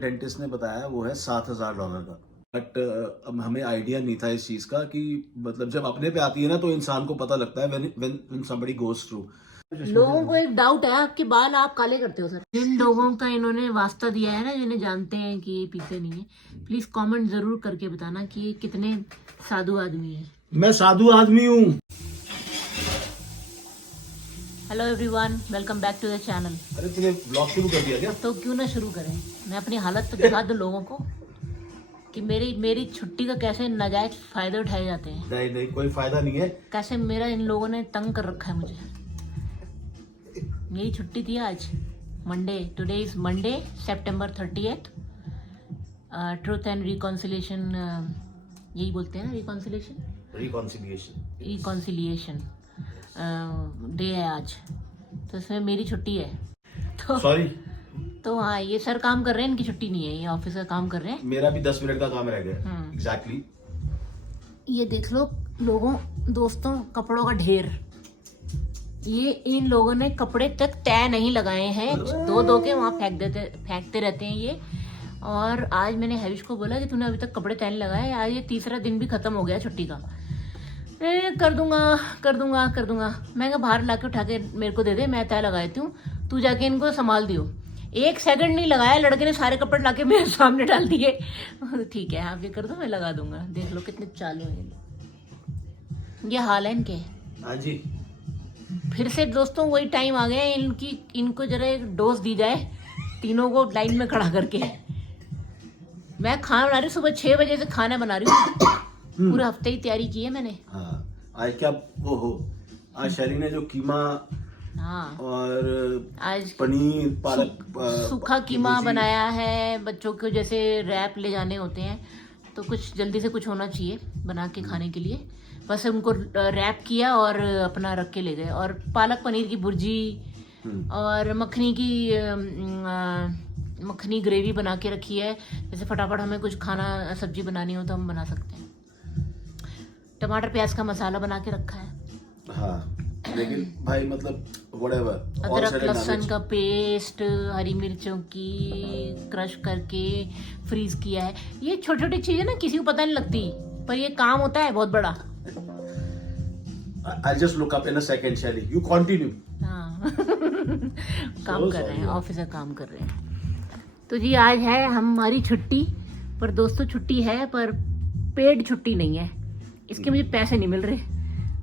Dentist ने बताया वो है $7,000 का। बट अब हमें आइडिया नहीं था इस चीज का कि मतलब जब अपने पे आती है ना तो इंसान को पता लगता है when somebody goes through। लोगों को एक डाउट है, आपके बाल आप काले करते हो सर? जिन लोगों का इन्होंने वास्ता दिया है ना, जिन्हें जानते हैं कि ये पीते नहीं है, प्लीज कमेंट जरूर करके बताना कि ये कितने साधु आदमी है। मैं साधु आदमी हूँ। Hello everyone, welcome back to the channel. अरे तूने ब्लॉग शुरू कर दिया क्या? तो क्यों ना शुरू करें। मैं अपनी हालत तो दिखा दूं लोगों को कि मेरी छुट्टी का कैसे नाजायज फायदे उठाए जाते हैं। नहीं नहीं, कोई फायदा नहीं है। कैसे मेरा इन लोगों ने तंग कर रखा है मुझे। मेरी छुट्टी थी आज Monday. Today is Monday September 30th। Truth and reconciliation, यही बोलते हैं ना, रिकॉन्सिलिएशन डे है आज, तो इसमें मेरी छुट्टी है। तो सॉरी। तो हाँ, ये सर काम कर रहे हैं, इनकी छुट्टी नहीं है, ये ऑफिस का काम कर रहे हैं। मेरा भी 10 मिनट का काम रह गया। एग्जैक्टली। ये देख लो लोगों, दोस्तों, कपड़ों का ढेर। ये इन लोगों ने कपड़े तक तय नहीं लगाए हैं, दो के वहाँ फेंकते रहते हैं ये। और आज मैंने हैविश को बोला कि तूने अभी तक कपड़े तय नहीं लगाए, आज ये तीसरा दिन भी खत्म हो गया छुट्टी का। कर दूंगा। मैं कहा बाहर लाके उठा के मेरे को दे दे, मैं तय लगा देती हूँ, तू जाके इनको संभाल दियो। 1 सेकंड नहीं लगाया, लड़के ने सारे कपड़े लाके मेरे सामने डाल दिए। ठीक है, आप ये कर दो, मैं लगा दूंगा। देख लो कितने चालू हैं ये हाल है इनके। हाँ जी। फिर से दोस्तों वही टाइम आ गया है इनको जरा एक डोज दी जाए, तीनों को लाइन में खड़ा करके। मैं खाना बना रही हूँ, सुबह 6 बजे से खाना बना रही हूँ। पूरे हफ्ते ही तैयारी की है मैंने। हाँ, आज क्या आज शैरी ने जो कीमा, हाँ, और आज पनीर पालक सूखा कीमा बनाया है। बच्चों को जैसे रैप ले जाने होते हैं तो कुछ जल्दी से कुछ होना चाहिए बना के खाने के लिए। बस उनको रैप किया और अपना रख के ले गए। और पालक पनीर की भुर्जी और मखनी ग्रेवी बना के रखी है। जैसे फटाफट हमें कुछ खाना सब्जी बनानी हो तो हम बना सकते हैं। टमाटर प्याज का मसाला बना के रखा है। हाँ, लेकिन भाई मतलब व्हाटएवर, अदरक लहसुन का पेस्ट, हरी मिर्चों की क्रश करके फ्रीज किया है। ये छोटी छोटी चीजें ना किसी को पता नहीं लगती, पर ये काम होता है बहुत बड़ा। I'll just look up in a second, Shelly. You continue. हाँ काम कर रहे हैं, ऑफिस का काम कर रहे हैं। तो जी आज है हमारी छुट्टी, पर दोस्तों छुट्टी है पर पेड छुट्टी नहीं है। इसके मुझे पैसे नहीं मिल रहे,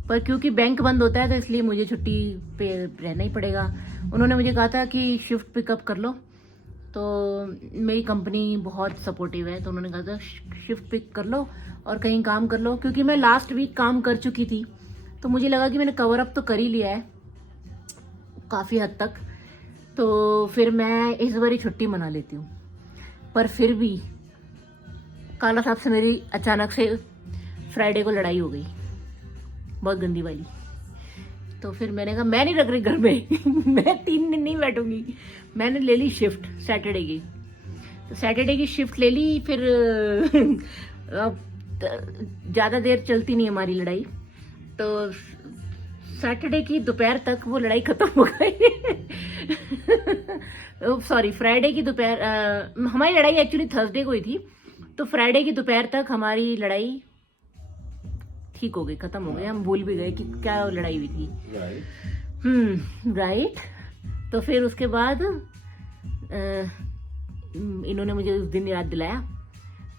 पर क्योंकि बैंक बंद होता है तो इसलिए मुझे छुट्टी पे रहना ही पड़ेगा। उन्होंने मुझे कहा था कि शिफ्ट पिकअप कर लो, तो मेरी कंपनी बहुत सपोर्टिव है, तो उन्होंने कहा था शिफ्ट पिक कर लो और कहीं काम कर लो। क्योंकि मैं लास्ट वीक काम कर चुकी थी तो मुझे लगा कि मैंने कवर अप तो कर ही लिया है काफ़ी हद तक, तो फिर मैं इस बारी छुट्टी मना लेती हूँ। पर फिर भी काला साहब से मेरी अचानक से फ्राइडे को लड़ाई हो गई, बहुत गंदी वाली। तो फिर मैंने कहा मैं नहीं रख रही घर में मैं 3 दिन नहीं बैठूंगी। मैंने ले ली शिफ्ट सैटरडे की, तो सैटरडे की शिफ्ट ले ली। फिर अब ज़्यादा देर चलती नहीं हमारी लड़ाई, तो सैटरडे की दोपहर तक वो लड़ाई खत्म हो गई। सॉरी, फ्राइडे की दोपहर, हमारी लड़ाई एक्चुअली थर्सडे को ही थी, तो फ्राइडे की दोपहर तक हमारी लड़ाई ठीक हो गई, खत्म हो गई। हम भूल भी गए कि क्या लड़ाई हुई थी। राइट। तो फिर उसके बाद इन्होंने मुझे उस दिन याद दिलाया,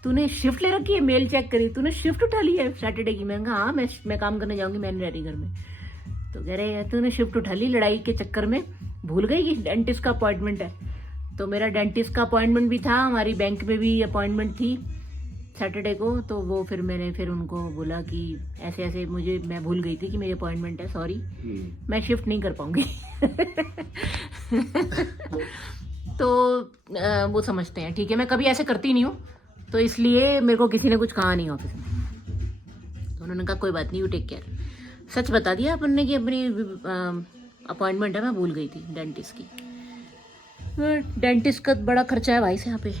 तूने शिफ्ट ले रखी है, मेल चेक करी, तूने शिफ्ट उठा ली है सैटरडे की। मैं कहा हाँ, मैं काम करने जाऊंगी, मैं नहीं रह रही घर में। तो कह रहे तूने शिफ्ट उठा ली, लड़ाई के चक्कर में भूल गई कि डेंटिस्ट का अपॉइंटमेंट है। तो मेरा डेंटिस्ट का अपॉइंटमेंट भी था, हमारी बैंक में भी अपॉइंटमेंट थी सैटरडे को। तो वो फिर मैंने उनको बोला कि ऐसे ऐसे मैं भूल गई थी कि मेरी अपॉइंटमेंट है, सॉरी मैं शिफ्ट नहीं कर पाऊंगी। तो वो समझते हैं, ठीक है, मैं कभी ऐसे करती नहीं हूँ, तो इसलिए मेरे को किसी ने कुछ कहा नहीं ऑफिस में। तो उन्होंने कहा कोई बात नहीं, यू टेक केयर। सच बता दिया अपन ने कि अपनी अपॉइंटमेंट है, मैं भूल गई थी डेंटिस्ट की। डेंटिस्ट का बड़ा खर्चा है भाई से यहाँ पे।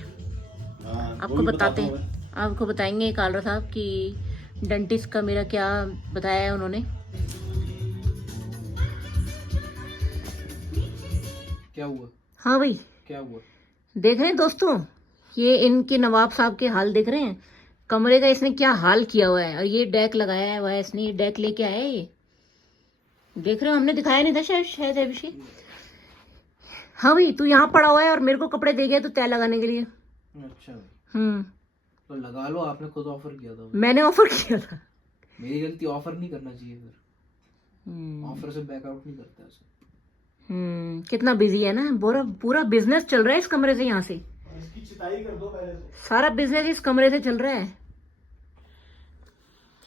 आपको बताएंगे कालरा साहब कि डेंटिस्ट का मेरा क्या बताया है उन्होंने। क्या हुआ? हाँ भाई, क्या हुआ? देख रहे हैं दोस्तों, ये इनके नवाब साहब के हाल देख रहे हैं, कमरे का इसने क्या हाल किया हुआ है। और ये डेक लगाया हुआ है इसने, ये डेक लेके आया है ये, देख रहे हो, हमने दिखाया नहीं था शायद अभिषेक। हाँ भाई, तू यहाँ पड़ा हुआ है और मेरे को कपड़े दे गया तो तय लगाने के लिए। अच्छा भाई, हम्म, तो लगा लो, आपने खुद ऑफर किया था। मैंने ऑफर किया था। मेरी गलती, ऑफर नहीं करना चाहिए फिर, ऑफर से बैकआउट नहीं करता ऐसे। कितना बिजी है ना, पूरा पूरा बिजनेस चल रहा है इस कमरे से। यहाँ से इसकी चिताई कर दो पहले से। सारा बिजनेस इस कमरे से चल रहा है।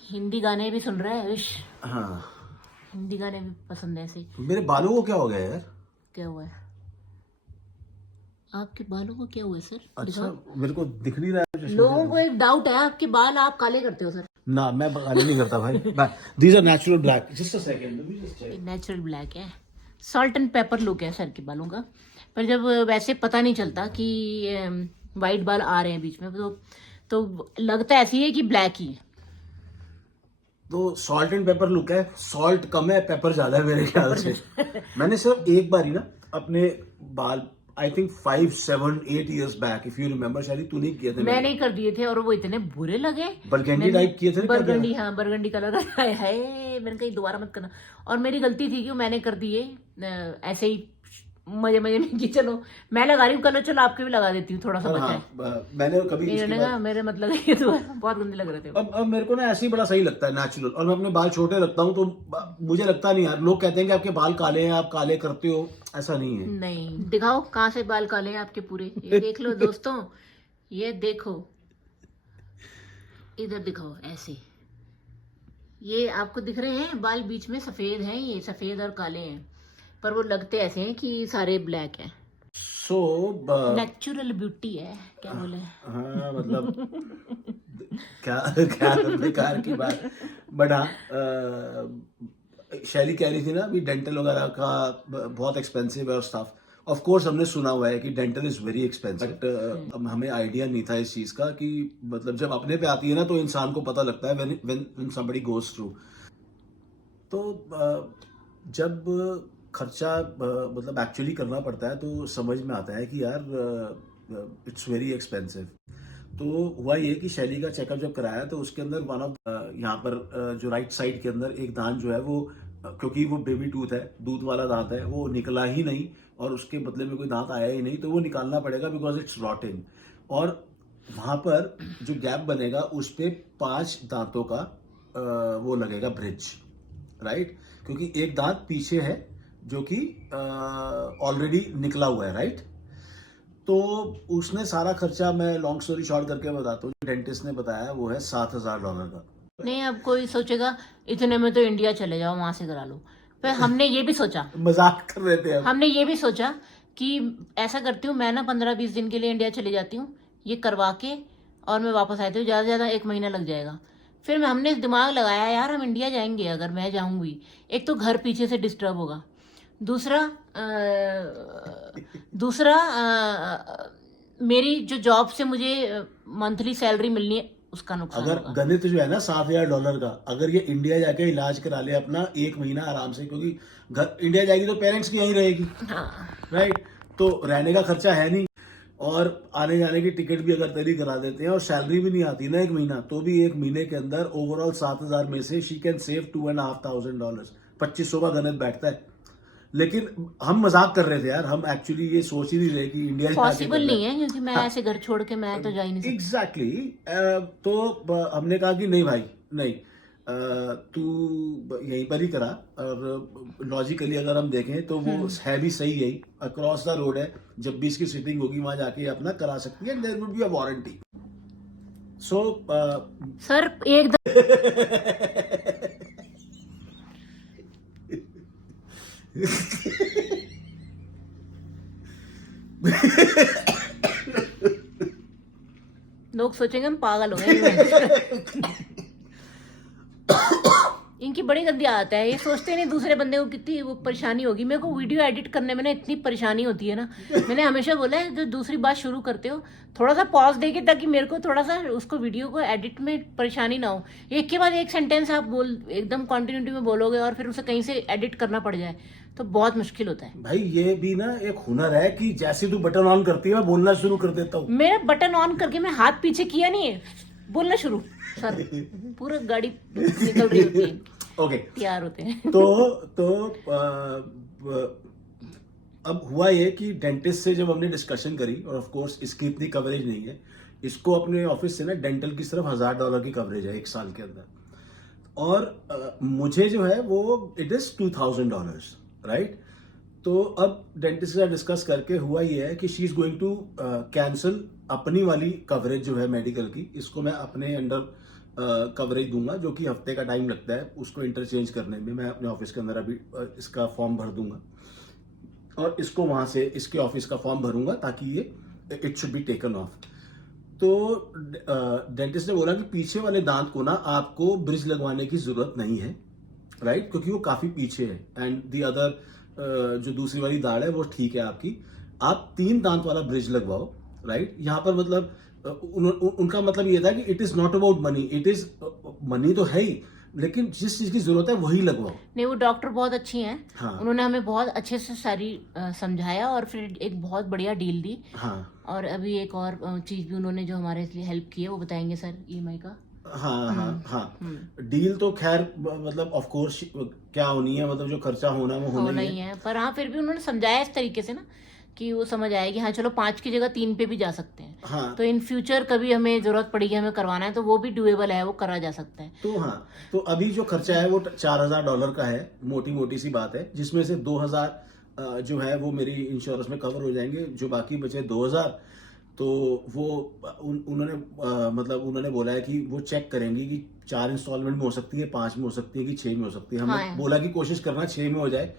हिंदी गाने भी सुन रहा है विश, हाँ, हिंदी गाने भी पसंद है ऐसे। मेरे बालों को क्या हो गया यार? क्या हुआ है आपके बालों को, क्या हुआ है सर? अच्छा, मेरे को दिख नहीं रहा है। लोगों को एक डाउट है, आपके बाल आप काले करते हो सर? ना, मैं काले नहीं करता भाई। These are natural black. Just a second, let me just check. Natural black है, सॉल्ट एंड पेपर लुक है सर के बालों का। पर जब वैसे पता नहीं चलता कि वाइट बाल आ रहे हैं बीच में, तो लगता ऐसी है कि ब्लैक ही है। तो सॉल्ट एंड पेपर लुक है, सॉल्ट कम है, पेपर ज्यादा है मेरे ख्याल से। मैंने सिर्फ एक बार ही ना अपने बाल, I think 5, 7, 8 years back, if you remember, शायद तू नहीं किए थे। मैं नहीं कर दिए थे और वो इतने बुरे लगे। बरगंडी टाइप किए थे ना? बरगंडी, हाँ बरगंडी कलर है। मैंने कहीं दोबारा मत करना। और मेरी गलती थी कि मैंने कर दिए ऐसे ही मजे मजे में कि चलो मैं लगा रही हूँ कलर, चलो आपके भी लगा देती हूँ, थोड़ा सा बचा है। मैंने कभी इन्होंने कहा मेरे मतलब ये तो बहुत गंदे लग रहे थे। अब मेरे को ना ऐसे ही बड़ा सही लगता है नेचुरल, और मैं अपने बाल छोटे रखता हूँ तो मुझे लगता नहीं यार, लोग कहते हैं कि आपके बाल काले हैं, आप काले करते हो, ऐसा नहीं है। नहीं, दिखाओ कहाँ से बाल काले हैं आपके पूरे, ये देख लो दोस्तों, ये देखो, इधर दिखाओ ऐसे, ये आपको दिख रहे हैं बाल बीच में सफेद हैं, ये सफेद और काले हैं, पर वो लगते ऐसे हैं कि सारे ब्लैक हैं। सो नेचुरल ब्यूटी है, क्या बोले। हाँ, मतलब क्या क्या बेकार की बात। बट हाँ, शैली कह रही थी ना अभी, डेंटल वगैरह का बहुत एक्सपेंसिव है और स्टाफ। ऑफ कोर्स हमने सुना हुआ है कि dental is very expensive, but हमें आइडिया नहीं था इस चीज का कि मतलब जब अपने पे आती है ना तो इंसान को पता लगता है व्हेन समबडी गोस थ्रू। तो जब खर्चा मतलब एक्चुअली करना पड़ता है तो समझ में आता है कि यार इट्स वेरी एक्सपेंसिव। तो हुआ ये कि शैली का चेकअप जब कराया तो उसके अंदर वन ऑफ यहाँ पर जो राइट साइड के अंदर एक दांत जो है वो, क्योंकि वो बेबी टूथ है, दूध वाला दांत है, वो निकला ही नहीं और उसके बदले में कोई दांत आया ही नहीं, तो वो निकालना पड़ेगा बिकॉज इट्स रॉटिंग। और वहाँ पर जो गैप बनेगा उस पर 5 दांतों का वो लगेगा ब्रिज, राइट, क्योंकि एक दांत पीछे है जो कि ऑलरेडी निकला हुआ है, राइट। तो उसने सारा खर्चा, मैं लॉन्ग स्टोरी शॉर्ट करके बताता हूँ, डेंटिस्ट ने बताया वो है $7,000 का। नहीं, अब कोई सोचेगा इतने में तो इंडिया चले जाओ, वहां से करा लो। फिर हमने ये भी सोचा, मजाक कर रहे थे हम। हमने ये भी सोचा कि ऐसा करती हूँ मैं ना, 15-20 दिन के लिए इंडिया चली जाती हूँ, ये करवा के और मैं वापस आती हूँ, ज़्यादा से ज़्यादा 1 महीना लग जाएगा। फिर हमने दिमाग लगाया यार हम इंडिया जाएंगे, अगर मैं जाऊंगी, एक तो घर पीछे से डिस्टर्ब होगा, दूसरा मेरी जो जॉब से मुझे मंथली सैलरी मिलनी है उसका नुकसान अगर होगा। गणित जो है ना $7,000 का, अगर ये इंडिया जाके इलाज करा ले अपना 1 महीना आराम से, क्योंकि घर इंडिया जाएगी तो पेरेंट्स की यहीं रहेगी, हाँ, राइट, तो रहने का खर्चा है नहीं, और आने जाने की टिकट भी अगर तेरी करा देते हैं और सैलरी भी नहीं आती ना 1 महीना, तो भी 1 महीने के अंदर ओवरऑल 7,000 में से शी कैन सेव $2,500, $2,500 का गणित बैठता है। लेकिन हम मजाक कर रहे थे यार, हम एक्चुअली ये सोच ही नहीं रहे कि इंडिया पॉसिबल नहीं है, क्योंकि मैं ऐसे घर छोड़ के मैं तो जा ही नहीं सकती। एग्जैक्टली। तो हमने कहा कि नहीं भाई नहीं, तू यहीं पर ही करा, और लॉजिकली अगर हम देखें तो वो है भी सही, यही अक्रॉस द रोड है, जब भी इसकी सिटिंग होगी वहां जाके अपना करा सकती है, there would be a warranty. So sir एकदम लोग सोचेंगे हम पागल हो गए। इनकी बड़ी गंदी आदत है, ये सोचते नहीं दूसरे बंदे को कितनी वो परेशानी होगी। मेरे को वीडियो एडिट करने में ना इतनी परेशानी होती है ना, मैंने हमेशा बोला है जो दूसरी बात शुरू करते हो थोड़ा सा पॉज देके, ताकि मेरे को थोड़ा सा उसको वीडियो को एडिट में परेशानी ना हो। एक के बाद एक सेंटेंस आप बोल एकदम कॉन्टिन्यूटी में बोलोगे और फिर उसे कहीं से एडिट करना पड़ जाए तो बहुत मुश्किल होता है। भाई ये भी ना एक हुनर है कि जैसे तू बटन ऑन करती है मैं बोलना शुरू कर देता हूँ। मेरा बटन ऑन करके मैं हाथ पीछे किया नहीं है, बोलना शुरू सर, पूरा गाड़ी निकल रही होती है, ओके तैयार होते हैं। तो अब हुआ ये कि डेंटिस्ट से जब हमने डिस्कशन करी, और ऑफ कोर्स इसकी इतनी कवरेज नहीं है, इसको अपने ऑफिस से ना डेंटल की सिर्फ $1000 की कवरेज है 1 साल के अंदर, और मुझे जो है वो इट इज $2000, राइट। तो अब डेंटिस्ट से डिस्कस करके हुआ ये है कि she is going to cancel अपनी वाली कवरेज जो है मेडिकल की, इसको मैं अपने अंडर कवरेज दूंगा, जो कि हफ्ते का टाइम लगता है उसको इंटरचेंज करने में। मैं अपने ऑफिस के अंदर अभी इसका फॉर्म भर दूंगा और इसको वहां से इसके ऑफिस का फॉर्म भरूंगा ताकि ये it should be taken of. तो डेंटिस्ट ने बोला कि पीछे वाले दांत को ना आपको ब्रिज लगवाने की जरूरत नहीं है, राइट, क्योंकि वो काफी पीछे है, एंड दी अदर जो दूसरी वाली दाढ़ है वो ठीक है आपकी, आप 3 दांत वाला ब्रिज लगवाओ, राइट। यहाँ पर मतलब उनका मतलब ये था कि it is not about money, it is money तो है ही, लेकिन जिस चीज की जरूरत है वही लगवाओ। नहीं, वो डॉक्टर बहुत अच्छी हैं। हाँ। उन्होंने हमें बहुत अच्छे से सारी समझाया और फिर एक बहुत बढ़िया डील दी। हाँ और अभी एक और चीज भी उन्होंने जो हमारे लिए हेल्प की है वो बताएंगे सर, ईएमआई का। हाँ हाँ हाँ, डील तो खैर मतलब ऑफ कोर्स क्या होनी है, मतलब जो खर्चा होना है वो होना ही है, पर हाँ फिर भी उन्होंने समझाया इस तरीके से ना कि वो समझ आए कि हाँ चलो 5 की जगह 3 पे भी जा सकते हैं। हाँ। तो इन फ्यूचर कभी हमें जरूरत पड़ेगी, हमें करवाना है तो वो भी डुएबल है, वो करा जा सकता है। तो हाँ, तो अभी जो खर्चा है वो $4000 का है, मोटी मोटी सी बात है, जिसमें से 2000 जो है वो मेरी इंश्योरेंस में कवर हो जाएंगे, जो बाकी बचे 2000 तो वो उन्होंने मतलब उन्होंने बोला है कि वो चेक करेंगी कि 4 इंस्टॉलमेंट में हो सकती है, 5 में हो सकती है कि 6 में हो सकती है। हमने बोला कि कोशिश करना 6 में हो जाए,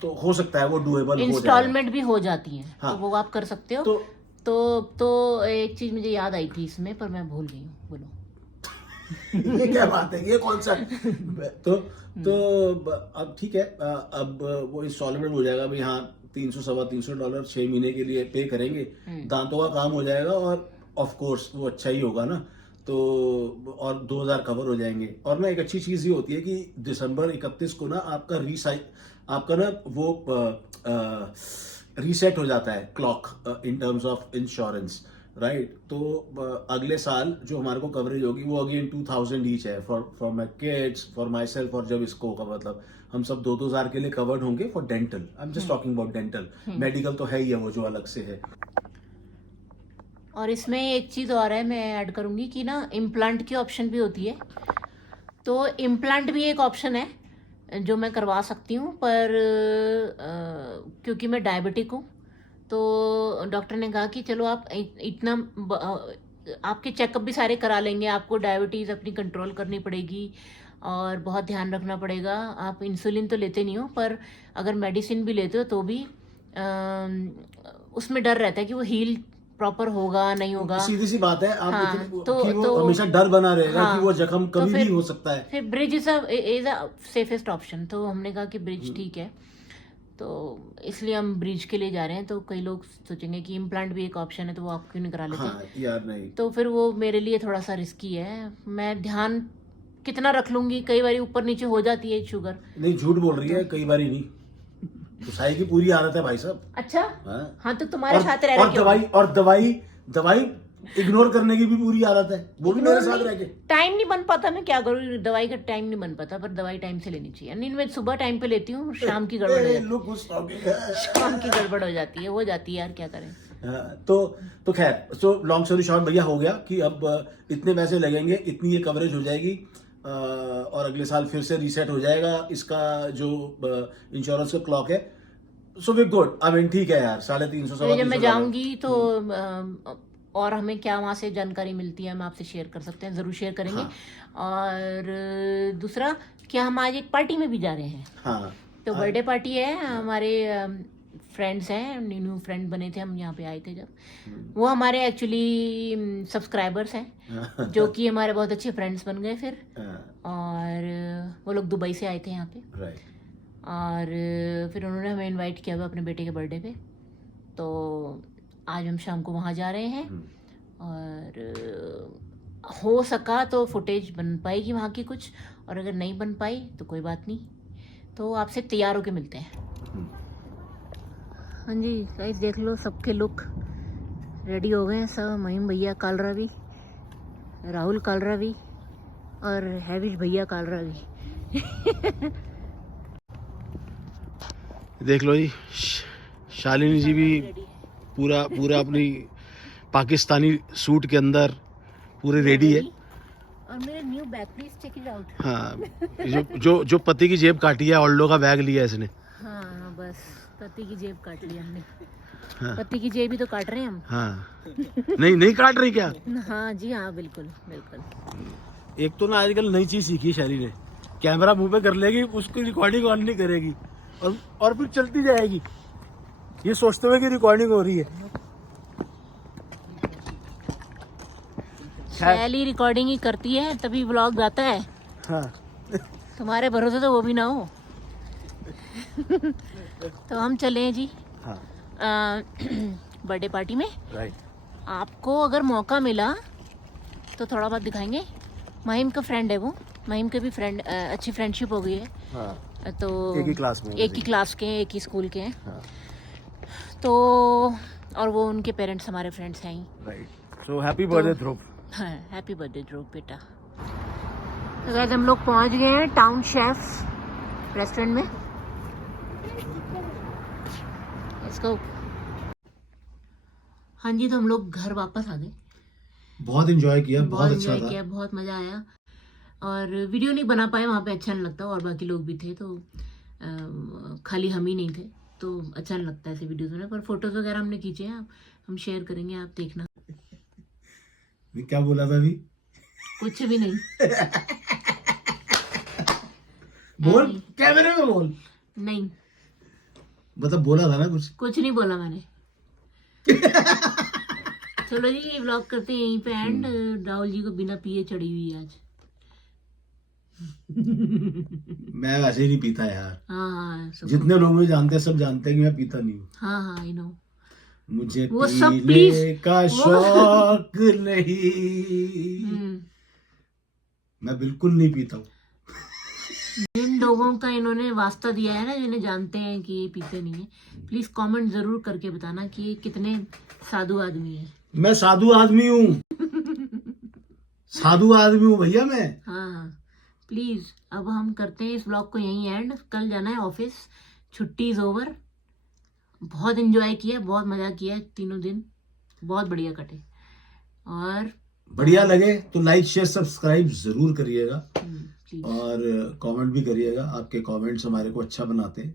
तो हो सकता है वो डुएबल हो जाए, इंस्टॉलमेंट भी हो जाती है। हाँ, तो वो आप कर सकते हो। तो एक चीज मुझे याद आई थी इसमें, पर मैं भूल गई हूँ, बोलो। ये क्या बात है, ये कौन सा तो अब ठीक है, अब वो इंस्टॉलमेंट हो जाएगा भाई, हाँ $300-350 6 महीने के लिए पे करेंगे, दांतों का काम हो जाएगा, और ऑफ कोर्स वो अच्छा ही होगा ना, तो और 2000 कवर हो जाएंगे। और ना एक अच्छी चीज ये होती है कि दिसंबर 31 को ना आपका ना वो रीसेट हो जाता है clock in terms of insurance, right. तो अगले साल जो हमारे को कवरेज होगी वो अगेन 2000 ईच है for my kids, for my self, और जब इसको का मतलब हम सब 2-2000 के लिए कवर्ड होंगे for dental. I am just talking about dental, medical तो है ही है वो जो अलग से है। और इसमें एक चीज और है, मैं ऐड करूंगी कि ना इम्प्लांट की ऑप्शन भी होती है। तो इम्प्लांट भी एक ऑप्शन है जो मैं करवा सकती हूँ, पर क्योंकि मैं डायबिटिक हूँ तो डॉक्टर ने कहा कि चलो आप इतना आपके चेकअप भी सारे करा लेंगे, आपको डायबिटीज़ अपनी कंट्रोल करनी पड़ेगी और बहुत ध्यान रखना पड़ेगा। आप इंसुलिन तो लेते नहीं हो, पर अगर मेडिसिन भी लेते हो तो भी उसमें डर रहता है कि वो हील प्रॉपर होगा नहीं होगा। सीधी सी बात है, आप हाँ, कि वो हमेशा डर बना रहेगा, हाँ, कि वो जख्म कभी भी हो सकता है। फिर bridge is a safest option, तो हमने कहा कि ब्रिज ठीक है, तो इसलिए हम ब्रिज के लिए जा रहे हैं। तो कई लोग सोचेंगे कि इम्प्लांट भी एक ऑप्शन है तो वो आप क्यों नहीं करा लेते। हाँ, यार नहीं, तो फिर वो मेरे लिए थोड़ा सा रिस्की है। मैं ध्यान कितना रख लूंगी, कई बार ऊपर नीचे हो जाती है शुगर। नहीं, झूठ बोल रही है, कई बार ही नहीं, तो साई की पूरी आदत है भाई साहब। अच्छा, हाँ, हाँ तो तुम्हारे साथ रह दवाई इग्नोर करने की भी पूरी आदत है, वो भी मेरे साथ रह के। टाइम नहीं बन पाता, मैं क्या करूँ, दवाई का टाइम नहीं बन पाता, पर दवाई टाइम से लेनी चाहिए। नहीं, मैं सुबह टाइम पे लेती हूँ, शाम की गड़बड़ हो जाती है, शाम की गड़बड़ हो जाती है, हो जाती है यार, क्या करें। तो खैर, सो लॉन्ग स्टोरी शॉर्ट भैया हो गया कि अब इतने पैसे लगेंगे, इतनी ये कवरेज हो जाएगी, और अगले साल फिर से रीसेट हो जाएगा इसका जो इंश्योरेंस का क्लॉक है। So we good, I mean ठीक है यार, 350 जब मैं जाऊंगी तो और हमें क्या वहाँ से जानकारी मिलती है हम आपसे शेयर कर सकते हैं, जरूर शेयर करेंगे। हाँ। और दूसरा क्या, हम आज एक पार्टी में भी जा रहे हैं। हाँ, तो बर्थडे पार्टी है हमारे फ्रेंड्स हैं, न्यू फ्रेंड बने थे हम यहाँ पे आए थे जब। वो हमारे एक्चुअली सब्सक्राइबर्स हैं जो कि हमारे बहुत अच्छे फ्रेंड्स बन गए फिर। और वो लोग दुबई से आए थे यहाँ पे। राइट। और फिर उन्होंने हमें इनवाइट किया हुआ अपने बेटे के बर्थडे पे, तो आज हम शाम को वहाँ जा रहे हैं। और हो सका तो फुटेज बन पाएगी वहाँ की कुछ, और अगर नहीं बन पाई तो कोई बात नहीं, तो आपसे तैयार होके मिलते हैं। हाँ जी गाइस, देख लो सबके लुक रेडी हो गए हैं सब। महिम भैया कालरा भी, राहुल कालरा भी, और हैविश भैया कालरा भी। देख लो जी, शालिनी जी भी पूरा अपनी पाकिस्तानी सूट के अंदर पूरे रेडी है। और मेरा new bag, please check it out. हाँ, जो पति की जेब काटी है, ऑल्डो का बैग लिया है इसने। हाँ बस पति की जेब काट ली हमने। हाँ। पति की जेब ही तो काट रहे हैं हम। हाँ। नहीं काट रही क्या? हाँ जी हाँ, बिल्कुल बिल्कुल। एक तो ना आजकल नई चीज सीखी शैली ने, कैमरा मुंह पे कर लेगी, उसकी रिकॉर्डिंग ऑन नहीं करेगी और फिर चलती जाएगी, ये सोचते हुए कि रिकॉर्डिंग हो रही है। शैली रिकॉर्डिंग ही करती है तभी व्लॉग आता है। हाँ। तुम्हारे भरोसे तो वो भी ना हो। तो हम चले हैं जी हाँ। बर्थडे पार्टी में। राइट। आपको अगर मौका मिला तो थोड़ा बहुत दिखाएंगे। महिम का फ्रेंड है वो, महिम के भी फ्रेंड, अच्छी फ्रेंडशिप हो गई है। हाँ। तो एक ही क्लास में, एक ही क्लास के, एक ही स्कूल के हैं। हाँ। तो और वो उनके पेरेंट्स हमारे फ्रेंड्स हैं ही। राइट। सो हैप्पी बर्थडे ध्रुव। हाँ, हैप्पी बर्थडे ध्रुव बेटा। तो गाइस हम लोग पहुंच गए हैं टाउन शेफ रेस्टोरेंट में। Let's go. हाँ जी, तो हम लोग घर वापस आ गए। बहुत एंजॉय किया, बहुत अच्छा एंजॉय था। किया, बहुत मजा आया। और वीडियो नहीं बना पाए वहाँ पे, अच्छा नहीं लगता, और बाकी लोग भी थे तो खाली हम ही नहीं थे, तो अच्छा नहीं लगता ऐसे वीडियोस में। पर फोटोज वगैरह हमने खींचे हैं, हम शेयर करेंगे, आप देखना। क्या बोला था अभी? कुछ भी नहीं। बोल, कैमरे में बोल। नहीं, मतलब बोला था ना कुछ नहीं बोला मैंने। चलो जी, ये व्लॉग करते हैं यहीं पे एंड। राहुल जी को बिना पिए चढ़ी हुई है आज। मैं वैसे ही नहीं पीता यार। हाँ जितने लोग मुझे जानते हैं सब जानते हैं कि मैं पीता नहीं हूँ। हाँ आई नो। मुझे वो सब पीने प्लीज का शौक नहीं, मैं बिल्कुल नहीं पीता हूँ। जिन लोगों का इन्होंने वास्ता दिया है ना, जिन्हें जानते हैं कि ये पीते नहीं है, प्लीज कमेंट जरूर करके बताना कि ये कितने साधु आदमी है। मैं साधु आदमी हूँ। साधु आदमी हूँ भैया मैं। हाँ प्लीज। अब हम करते हैं इस ब्लॉग को यहीं एंड। कल जाना है ऑफिस, छुट्टी इज ओवर। बहुत एंजॉय किया, बहुत मजा किया, तीनों दिन बहुत बढ़िया कटे। और बढ़िया लगे तो लाइक शेयर सब्सक्राइब जरूर करिएगा, प्लीज। और कमेंट भी करिएगा। आपके कमेंट्स हमारे को अच्छा बनाते हैं।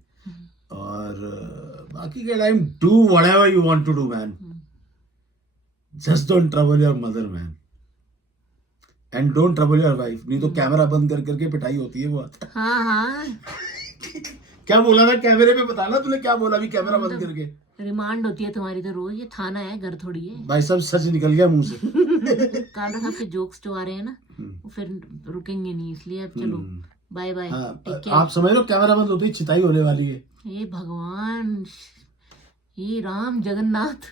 और बाकी के time do whatever you want to do man, just don't trouble your mother man, and don't trouble your wife. नहीं तो कैमरा बंद कर करके पिटाई होती है बहुत। हाँ हाँ, क्या बोला था कैमरे पे? बताना तूने क्या बोला अभी कैमरा बंद करके? रिमांड होती है तुम्हारी तो रोज। ये थाना है, घर थोड़ी है। भाई सब सच निकल गया मुंह से। कालरा साहब के जोक्स जो आ रहे हैं ना, वो फिर रुकेंगे नहीं, इसलिए अब चलो बाय बाय, टेक केयर। आप समझ लो कैमरा बंद होते ही चिताई होने वाली है। हे भगवान, ये राम जगन्नाथ।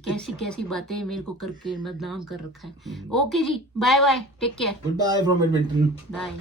कैसी कैसी बातें मेरे को करके बदनाम कर रखा है। ओके जी, bye bye, take care, goodbye from Edmonton. Bye.